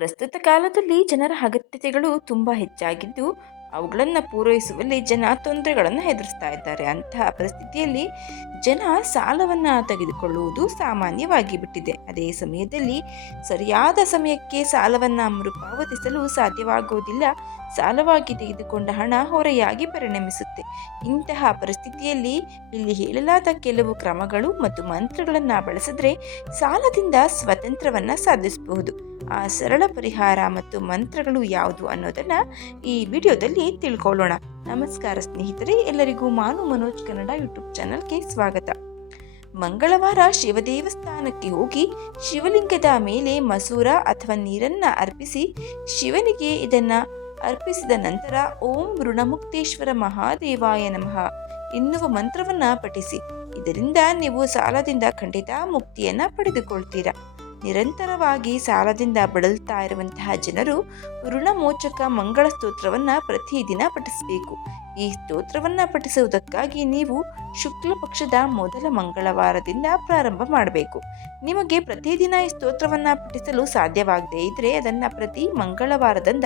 ಪ್ರಸ್ತುತ ಕಾಲದಲ್ಲಿ ಜನರ ಅಗತ್ಯತೆಗಳು ತುಂಬ ಹೆಚ್ಚಾಗಿದ್ದು, ಅವುಗಳನ್ನು ಪೂರೈಸುವಲ್ಲಿ ಜನ ತೊಂದರೆಗಳನ್ನು ಎದುರಿಸ್ತಾ ಇದ್ದಾರೆ. ಅಂತಹ ಪರಿಸ್ಥಿತಿಯಲ್ಲಿ ಜನ ಸಾಲವನ್ನು ತೆಗೆದುಕೊಳ್ಳುವುದು ಸಾಮಾನ್ಯವಾಗಿ ಬಿಟ್ಟಿದೆ. ಅದೇ ಸಮಯದಲ್ಲಿ ಸರಿಯಾದ ಸಮಯಕ್ಕೆ ಸಾಲವನ್ನು ಮರುಪಾವತಿಸಲು ಸಾಧ್ಯವಾಗುವುದಿಲ್ಲ. ಸಾಲವಾಗಿ ತೆಗೆದುಕೊಂಡ ಹಣ ಹೊರೆಯಾಗಿ ಪರಿಣಮಿಸುತ್ತೆ. ಇಂತಹ ಪರಿಸ್ಥಿತಿಯಲ್ಲಿ ಇಲ್ಲಿ ಹೇಳಲಾದ ಕೆಲವು ಕ್ರಮಗಳು ಮತ್ತು ಮಂತ್ರಗಳನ್ನು ಬಳಸಿದ್ರೆ ಸಾಲದಿಂದ ಸ್ವತಂತ್ರವನ್ನು ಸಾಧಿಸಬಹುದು. ಆ ಸರಳ ಪರಿಹಾರ ಮತ್ತು ಮಂತ್ರಗಳು ಯಾವುದು ಅನ್ನೋದನ್ನು ಈ ವಿಡಿಯೋದಲ್ಲಿ ತಿಳ್ಕೊಳ್ಳೋಣ. ನಮಸ್ಕಾರ ಸ್ನೇಹಿತರೆ, ಎಲ್ಲರಿಗೂ ಮಾನು ಮನೋಜ್ ಕನ್ನಡ ಯೂಟ್ಯೂಬ್ ಚಾನಲ್ಗೆ ಸ್ವಾಗತ. ಮಂಗಳವಾರ ಶಿವ ದೇವಸ್ಥಾನಕ್ಕೆ ಹೋಗಿ ಶಿವಲಿಂಗದ ಮೇಲೆ ಮಸೂರ ಅಥವಾ ನೀರನ್ನ ಅರ್ಪಿಸಿ ಶಿವನಿಗೆ ಇದನ್ನ ಅರ್ಪಿಸಿದ ನಂತರ ಓಂ ಋಣಮುಕ್ತೇಶ್ವರ ಮಹಾದೇವಾಯ ನಮಃ ಎನ್ನುವ ಮಂತ್ರವನ್ನ ಪಠಿಸಿ. ಇದರಿಂದ ನೀವು ಸಾಲದಿಂದ ಖಂಡಿತ ಮುಕ್ತಿಯನ್ನ ಪಡೆದುಕೊಳ್ತೀರಾ. ನಿರಂತರವಾಗಿ ಸಾಲದಿಂದ ಬಳಲ್ತಾ ಇರುವಂತಹ ಜನರು ಋಣಮೋಚಕ ಮಂಗಳ ಸ್ತೋತ್ರವನ್ನ ಪ್ರತಿದಿನ ಪಠಿಸಬೇಕು. ಈ ಸ್ತೋತ್ರವನ್ನು ಪಠಿಸುವುದಕ್ಕಾಗಿ ನೀವು ಶುಕ್ಲ ಪಕ್ಷದ ಮೊದಲ ಮಂಗಳವಾರದಿಂದ ಪ್ರಾರಂಭ ಮಾಡಬೇಕು. ನಿಮಗೆ ಪ್ರತಿದಿನ ಈ ಸ್ತೋತ್ರವನ್ನು ಪಠಿಸಲು ಸಾಧ್ಯವಾಗದೇ ಇದ್ರೆ ಅದನ್ನು ಪ್ರತಿ ಮಂಗಳವಾರದಿಂದ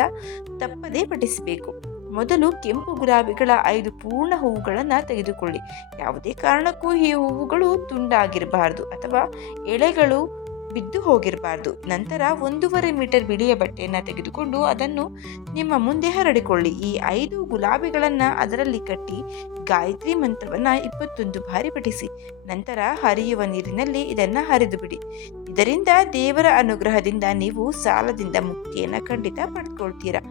ತಪ್ಪದೇ ಪಠಿಸಬೇಕು. ಮೊದಲು ಕೆಂಪು ಗುಲಾಬಿಗಳ ಐದು ಪೂರ್ಣ ಹೂವುಗಳನ್ನು ತೆಗೆದುಕೊಳ್ಳಿ. ಯಾವುದೇ ಕಾರಣಕ್ಕೂ ಈ ಹೂವುಗಳು ತುಂಡಾಗಿರಬಾರದು ಅಥವಾ ಎಳೆಗಳು ಬಿದ್ದು ಹೋಗಿರಬಾರ್ದು. ನಂತರ ಒಂದೂವರೆ ಮೀಟರ್ ಬಿಳಿಯ ಬಟ್ಟೆಯನ್ನು ತೆಗೆದುಕೊಂಡು ಅದನ್ನು ನಿಮ್ಮ ಮುಂದೆ ಹರಡಿಕೊಳ್ಳಿ. ಈ ಐದು ಗುಲಾಬಿಗಳನ್ನು ಅದರಲ್ಲಿ ಕಟ್ಟಿ ಗಾಯತ್ರಿ ಮಂತ್ರವನ್ನು ಇಪ್ಪತ್ತೊಂದು ಬಾರಿ ಪಠಿಸಿ. ನಂತರ ಹರಿಯುವ ನೀರಿನಲ್ಲಿ ಇದನ್ನು ಹರಿದು ಬಿಡಿ. ಇದರಿಂದ ದೇವರ ಅನುಗ್ರಹದಿಂದ ನೀವು ಸಾಲದಿಂದ ಮುಕ್ತಿಯನ್ನು ಖಂಡಿತ ಪಡ್ಕೊಳ್ತೀರಾ.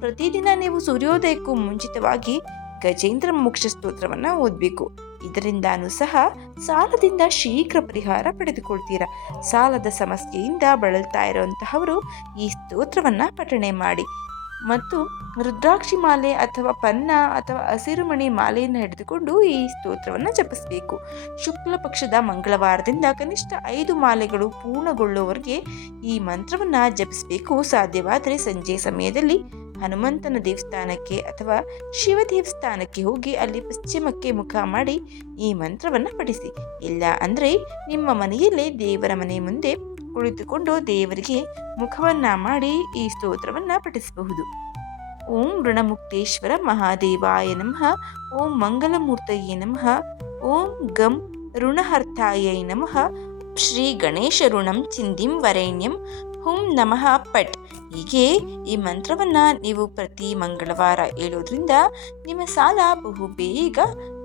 ಪ್ರತಿದಿನ ನೀವು ಸೂರ್ಯೋದಯಕ್ಕೂ ಮುಂಚಿತವಾಗಿ ಗಜೇಂದ್ರ ಮೋಕ್ಷ ಸ್ತೋತ್ರವನ್ನು ಓದಬೇಕು. ಇದರಿಂದಾನು ಸಹ ಸಾಲದಿಂದ ಶೀಘ್ರ ಪರಿಹಾರ ಪಡೆದುಕೊಳ್ತೀರ? ಸಾಲದ ಸಮಸ್ಯೆಯಿಂದ ಬಳಲ್ತಾ ಇರುವಂತಹವರು ಈ ಸ್ತೋತ್ರವನ್ನು ಪಠಣೆ ಮಾಡಿ. ಮತ್ತು ರುದ್ರಾಕ್ಷಿ ಮಾಲೆ ಅಥವಾ ಪನ್ನ ಅಥವಾ ಹಸಿರುಮಣಿ ಮಾಲೆಯನ್ನು ಹಿಡಿದುಕೊಂಡು ಈ ಸ್ತೋತ್ರವನ್ನು ಜಪಿಸಬೇಕು. ಶುಕ್ಲ ಪಕ್ಷದ ಮಂಗಳವಾರದಿಂದ ಕನಿಷ್ಠ ಐದು ಮಾಲೆಗಳು ಪೂರ್ಣಗೊಳ್ಳುವವರೆಗೆ ಈ ಮಂತ್ರವನ್ನು ಜಪಿಸಬೇಕು. ಸಾಧ್ಯವಾದರೆ ಸಂಜೆ ಸಮಯದಲ್ಲಿ ಹನುಮಂತನ ದೇವಸ್ಥಾನಕ್ಕೆ ಅಥವಾ ಶಿವ ದೇವಸ್ಥಾನಕ್ಕೆ ಹೋಗಿ ಅಲ್ಲಿ ಪಶ್ಚಿಮಕ್ಕೆ ಮುಖ ಮಾಡಿ ಈ ಮಂತ್ರವನ್ನು ಪಠಿಸಿ. ಇಲ್ಲ ಅಂದರೆ ನಿಮ್ಮ ಮನೆಯಲ್ಲೇ ದೇವರ ಮನೆ ಮುಂದೆ ಕುಳಿತುಕೊಂಡು ದೇವರಿಗೆ ಮುಖವನ್ನ ಮಾಡಿ ಈ ಸ್ತೋತ್ರವನ್ನು ಪಠಿಸಬಹುದು. ಓಂ ಋಣಮುಕ್ತೇಶ್ವರ ಮಹಾದೇವಾಯ ನಮಃ. ಓಂ ಮಂಗಲಮೂರ್ತಯೇ ನಮಃ. ಓಂ ಗಂ ಋಣಹರ್ಥಾಯ ನಮಃ. ಶ್ರೀ ಗಣೇಶ ಋಣಂ ಚಿಂದಿಂ ವರೈಣ್ಯಂ. ಹುಂ ನಮಃ ಪಟ್ ಹೀಗೆ ಈ ಮಂತ್ರವನ್ನ ನೀವು ಪ್ರತಿ ಮಂಗಳವಾರ ಹೇಳೋದ್ರಿಂದ ನಿಮ್ಮ ಸಾಲ ಬಹು ಬೇಗ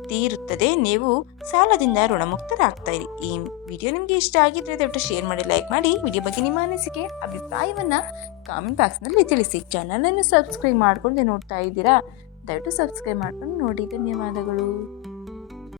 ತೀರುತ್ತದೆ. ನೀವು ಸಾಲದಿಂದ ಋಣಮುಕ್ತರಾಗ್ತಾ ಈ ವಿಡಿಯೋ ನಿಮಗೆ ಇಷ್ಟ ಆಗಿದ್ರೆ ದಯವಿಟ್ಟು ಶೇರ್ ಮಾಡಿ ಲೈಕ್ ಮಾಡಿ. ವಿಡಿಯೋ ಬಗ್ಗೆ ನಿಮ್ಮ ಅನಿಸಿಕೆ, ಅಭಿಪ್ರಾಯವನ್ನ ಕಾಮೆಂಟ್ ಬಾಕ್ಸ್ನಲ್ಲಿ ತಿಳಿಸಿ. ಚಾನಲನ್ನು ಸಬ್ಸ್ಕ್ರೈಬ್ ಮಾಡ್ಕೊಂಡು ನೋಡ್ತಾ ಇದ್ದೀರಾ? ದಯವಿಟ್ಟು ಸಬ್ಸ್ಕ್ರೈಬ್ ಮಾಡ್ಕೊಂಡು ನೋಡಿ. ಧನ್ಯವಾದಗಳು.